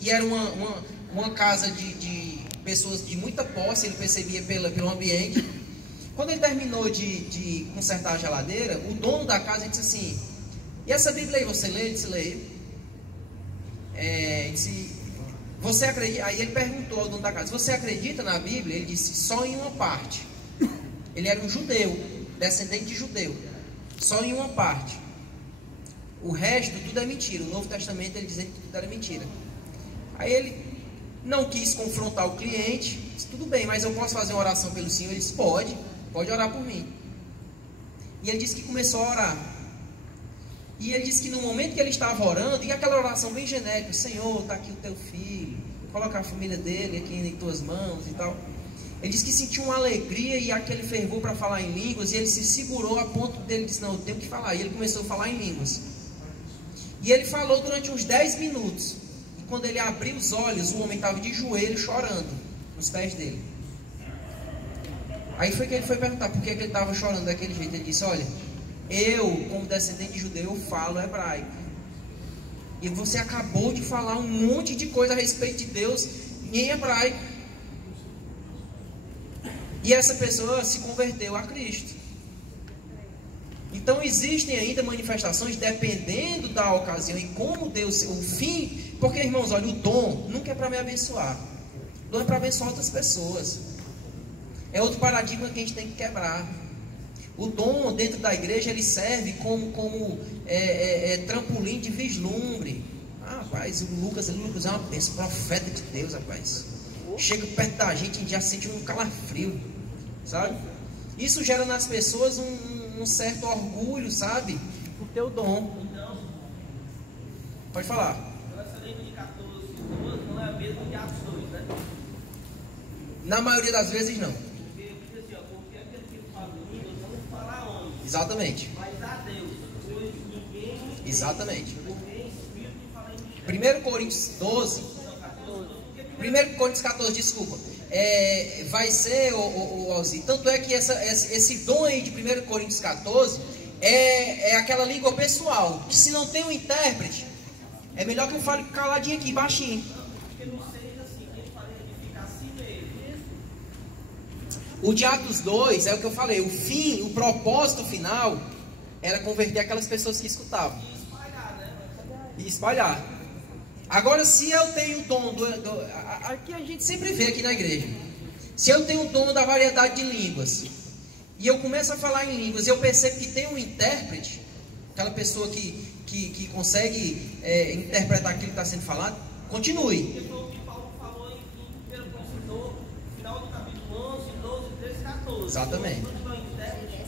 e era uma casa de pessoas de muita posse, ele percebia pelo ambiente. Quando ele terminou de consertar a geladeira, o dono da casa disse assim: e essa Bíblia aí você lê? Ele disse: leio. Disse: você acredita? Aí ele perguntou ao dono da casa: você acredita na Bíblia? Ele disse: só em uma parte. Ele era um judeu, descendente de judeu. Só em uma parte. O resto tudo é mentira. O Novo Testamento ele dizendo que tudo era mentira. Aí ele não quis confrontar o cliente. Disse: tudo bem, mas eu posso fazer uma oração pelo senhor? Ele disse: pode orar por mim. E ele disse que começou a orar. E ele disse que no momento que ele estava orando, e aquela oração bem genérica: Senhor, está aqui o teu filho, coloca a família dele aqui em tuas mãos e tal. Ele disse que sentiu uma alegria e aquele fervor para falar em línguas, e ele se segurou a ponto dele disse: não, eu tenho que falar. E ele começou a falar em línguas. E ele falou durante uns 10 minutos. E quando ele abriu os olhos, o homem estava de joelho chorando nos pés dele. Aí foi que ele foi perguntar por que ele estava chorando daquele jeito. Ele disse: olha, eu, como descendente de judeu, eu falo hebraico. E você acabou de falar um monte de coisa a respeito de Deus em hebraico. E essa pessoa se converteu a Cristo. Então existem ainda manifestações dependendo da ocasião e como Deus, o fim. Porque, irmãos, olha, o dom nunca é para me abençoar. O dom é para abençoar outras pessoas. É outro paradigma que a gente tem que quebrar. O dom dentro da igreja ele serve como trampolim de vislumbre. Rapaz, o Lucas é uma bênção, profeta de Deus, rapaz. Chega perto da gente e já sente um calafrio, sabe? Isso gera nas pessoas um certo orgulho, sabe? Por ter o dom. Pode falar. Então essa lei de 14 não é a mesma de Atos 2, né? Na maioria das vezes não. Porque diz assim, porque aquele que fala línguas não fala a homem. Exatamente. Mas a Deus. Pois ninguém. Exatamente. Ninguém espírito de falar em mistério. 1 Coríntios 12. 1 Coríntios 14, desculpa. Vai ser, Alzi, tanto é que esse dom aí de 1 Coríntios 14 é aquela língua pessoal, que se não tem um intérprete, é melhor que eu fale caladinho aqui, baixinho. Porque não seja assim, quem fala edificar assim nele. O de Atos 2 é o que eu falei, o fim, o propósito final era converter aquelas pessoas que escutavam. E espalhar, né? E espalhar. Agora, se eu tenho o dom aqui a gente sempre vê aqui na igreja. Se eu tenho o dom da variedade de línguas e eu começo a falar em línguas e eu percebo que tem um intérprete, aquela pessoa que consegue interpretar aquilo que está sendo falado, continue. Porque foi o que Paulo falou em 1 Coríntios, final do capítulo 11, 12, 13, 14. Exatamente. Então,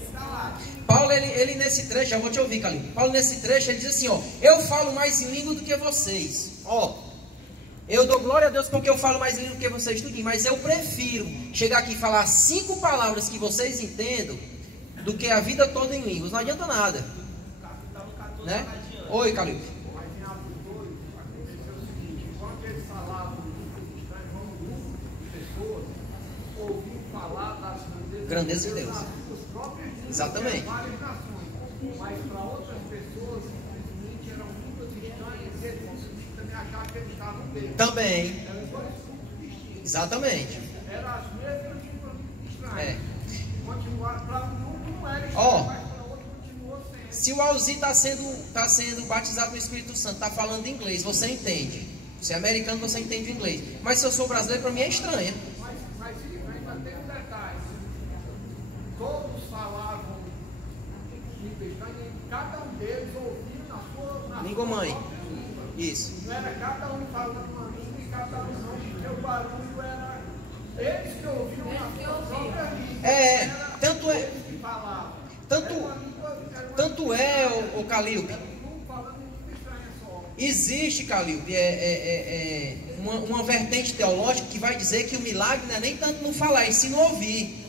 fica lá. Paulo, ele nesse trecho, já vou te ouvir, Calil. Paulo nesse trecho, ele diz assim, ó: eu falo mais em língua do que vocês. Ó, eu dou glória a Deus porque eu falo mais em língua do que vocês, tudo, mas eu prefiro chegar aqui e falar 5 palavras que vocês entendam do que a vida toda em línguas. Não adianta nada. Né? Oi, Calil. Mas em Atos 2, aconteceu o seguinte: enquanto eles falavam línguas estranhas, um grupo de pessoas ouviu falar das Grandeza de Deus. nas suas próprias línguas, Exatamente. de várias nações. Mas para outras pessoas, simplesmente eram línguas estranhas e eles conseguiam também achar que eles estavam bem. Também. Eram dois grupos distintos. Exatamente. Eram as mesmas línguas estranhas. É. Continuaram, para um não era estranho, Ó, mas para outro continuou sendo. se o Alzi está sendo batizado no Espírito Santo, está falando inglês, você entende. Se é americano, você entende o inglês. Mas se eu sou brasileiro, para mim é estranha. Mas ainda tem um detalhe: todos falavam língua estranha e cada um deles ouvia na sua Língua mãe. própria língua. Isso. Não era cada um falando uma língua e cada um não, porque o barulho era eles que ouviam na sua própria língua. Tanto é, Eles que falavam. tanto é, o Calilpe. Um falando em língua estranha só. Existe, Calilpe, uma vertente teológica que vai dizer que o milagre não é nem tanto no falar, e sim no ouvir.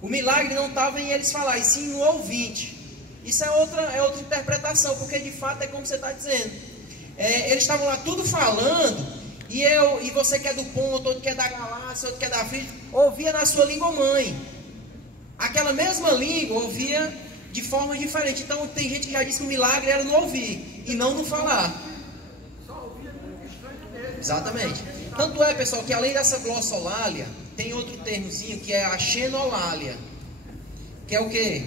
O milagre não estava em eles falar, e sim no ouvinte. Isso é outra interpretação, porque de fato é como você está dizendo. Eles estavam lá tudo falando, e você que é do ponto, outro que é da galáxia, outro que é da Frígia, ouvia na sua língua mãe. Aquela mesma língua ouvia de forma diferente. Então tem gente que já disse que o milagre era no ouvir e não no falar. Só ouvia língua estranha Exatamente. Tanto é, pessoal, que além dessa glossolalia, tem outro termozinho que é a xenolalia. Que é o quê?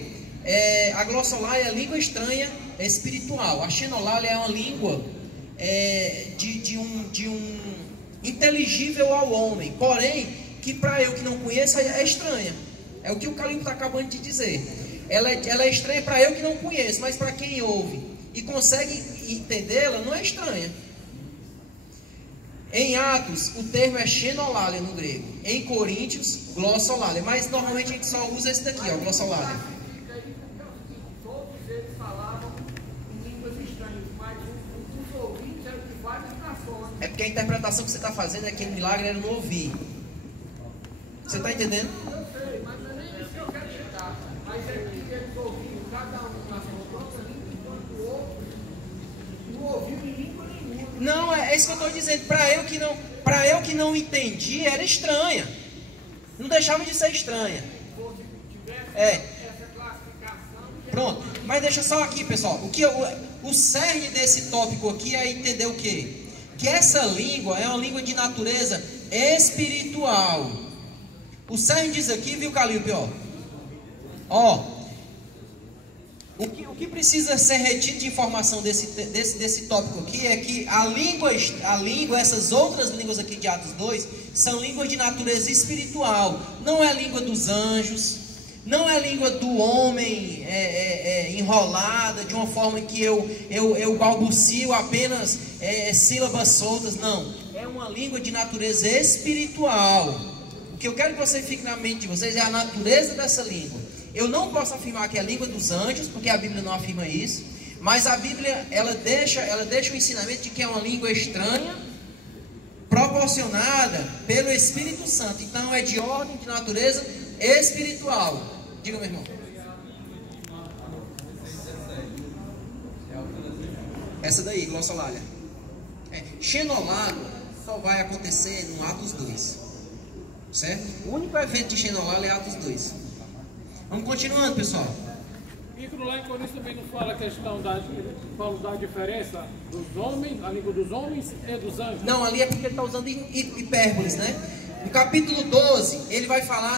A glossolalia é a língua estranha espiritual. A xenolalia é uma língua de um inteligível ao homem. Porém, que para eu que não conheço é estranha. É o que o Calil está acabando de dizer. Ela é estranha para eu que não conheço, mas para quem ouve e consegue entendê-la, não é estranha. Em Atos, o termo é xenolalia no grego. Em Coríntios, glossolalia. Mas normalmente a gente só usa esse daqui, ó, glossolalia. Todos eles falavam em línguas estranhas, mas os ouvintes eram de várias nações. É porque a interpretação que você está fazendo é que o milagre era no ouvir. Você está entendendo? Eu sei, mas não é nem isso que eu quero chegar. Mas é que eles ouviam cada um na sua própria língua, enquanto o outro não ouviu em língua nenhuma. Não, é isso que eu estou dizendo. Para eu que não entendi, era estranha. Não deixava de ser estranha. Essa classificação. Pronto. Mas deixa só aqui, pessoal. O cerne desse tópico aqui é entender o quê? Que essa língua é uma língua de natureza espiritual. O cerne diz aqui, viu, Calípio? Ó. O que precisa ser retido de informação desse tópico aqui é que a língua, essas outras línguas aqui de Atos 2, são línguas de natureza espiritual. Não é língua dos anjos, não é língua do homem enrolada, de uma forma em que eu balbucio apenas sílabas soltas. Não, é uma língua de natureza espiritual. O que eu quero que você fique na mente de vocês é a natureza dessa língua. Eu não posso afirmar que é a língua dos anjos, porque a Bíblia não afirma isso. Mas a Bíblia, ela deixa o ensinamento de que é uma língua estranha, proporcionada pelo Espírito Santo. Então é de ordem, de natureza espiritual. Diga, meu irmão. Essa daí, glossolalia. Xenolalia só vai acontecer no Atos 2. Certo? O único evento de xenolalia é Atos 2. Vamos continuando, pessoal. Ícaro, lá em Coríntios também não fala a questão da diferença dos homens, a língua dos homens e dos anjos? Não, ali é porque ele está usando hipérboles, né? No capítulo 12, ele vai falar